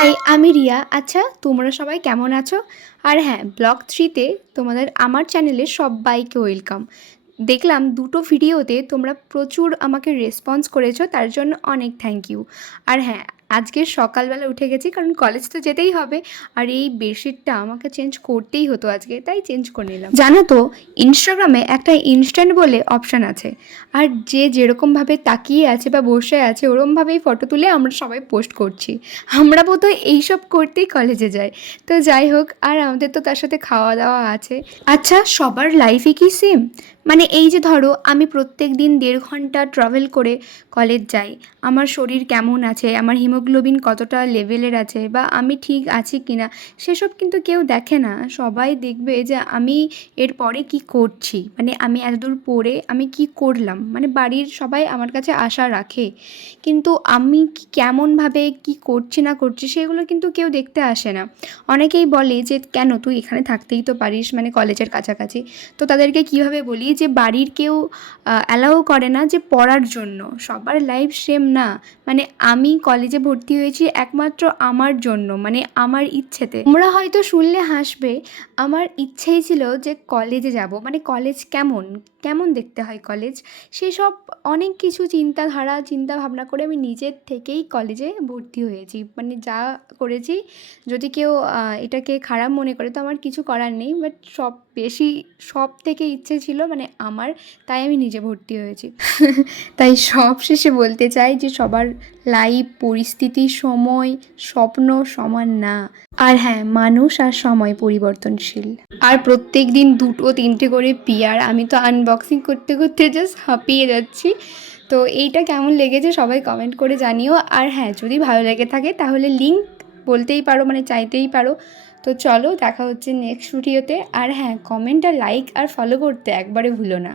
High, আমি রিয়া। আচ্ছা, তোমরা সবাই কেমন আছো? আর হ্যাঁ, ব্লগ 3তে তোমাদের আমার চ্যানেলে সব্বাইকে ওয়েলকাম। দেখলাম দুটো ভিডিওতে তোমরা প্রচুর আমাকে রেসপন্স করেছো, তার জন্য অনেক থ্যাংক ইউ। আর হ্যাঁ, আজকে সকালবেলা উঠে গেছি কারণ কলেজ তো যেতেই হবে, আর এই বেডশিটটা আমাকে চেঞ্জ করতেই হতো আজকে, তাই চেঞ্জ করে নিলাম। জানো তো, ইনস্টাগ্রামে একটা ইনস্ট্যান্ট বলে অপশান আছে, আর যে যেরকমভাবে তাকিয়ে আছে বা বসে আছে ওরমভাবেই ফটো তুলে আমরা সবাই পোস্ট করছি। আমরা বোধহয় এইসব করতেই কলেজে যাই। তো যাই হোক, আর আমাদের তো তার সাথে খাওয়া দাওয়া আছে। আচ্ছা, সবার লাইফে কি সেম? মানে এই যে ধরো, আমি প্রত্যেক দিন 1.5 ঘন্টা ট্রাভেল করে কলেজ যাই। আমার শরীর কেমন আছে, আমার হিমোগ্লোবিন কতটা লেভেলের আছে, বা আমি ঠিক আছি কি না, সেসব কিন্তু কেউ দেখে না। সবাই দেখবে যে আমি এরপরে কি করছি, মানে আমি এতদূর পড়ে আমি কি করলাম, মানে বাড়ির সবাই আমার কাছে আশা রাখে। কিন্তু আমি কেমনভাবে কি করছি না করছি সেগুলো কিন্তু কেউ দেখতে আসে না। অনেকেই বলে যে কেন তুই এখানে থাকতেই তো পারিস, মানে কলেজের কাছাকাছি। তো তাদেরকে কিভাবে বলি যে বাড়ির কেউ অ্যালাউ করে না যে পড়ার জন্য। সবার লাইফ সেম না। মানে আমি কলেজে ভর্তি হয়েছি একমাত্র আমার জন্য, মানে আমার ইচ্ছেতে। তোমরা হয়তো শুনলে হাসবে, আমার ইচ্ছেই ছিল যে কলেজে যাব, মানে কলেজ কেমন কেমন দেখতে হয় কলেজ, সেসব অনেক কিছু চিন্তাধারা চিন্তা ভাবনা করে আমি নিজের থেকেই কলেজে ভর্তি হয়েছি। মানে যা করেছি, যদি কেউ এটাকে খারাপ মনে করে তো আমার কিছু করার নেই, বাট সব থেকে ইচ্ছে ছিল মানে আমার, তাই আমি নিজে ভর্তি হয়েছি। তাই সব শেষে বলতে চাই যে সবার লাইফ, পরিস্থিতি, সময়, স্বপ্ন সমান না। আর হ্যাঁ, মানুষ আর সময় পরিবর্তনশীল। আর প্রত্যেক দিন 2-3টে করে পিয়ার, আমি তো আনবক্সিং করতে করতে জাস্ট হাঁপিয়ে যাচ্ছি। তো এইটা কেমন লেগেছে সবাই কমেন্ট করে জানিও। আর হ্যাঁ, যদি ভালো লেগে থাকে তাহলে লিঙ্ক বলতেই পারো, মানে চাইতেই পারো। তো চলো, দেখা হচ্ছে নেক্সট ভিডিওতে। আর হ্যাঁ, কমেন্ট আর লাইক আর ফলো করতে একবারে ভুলো না।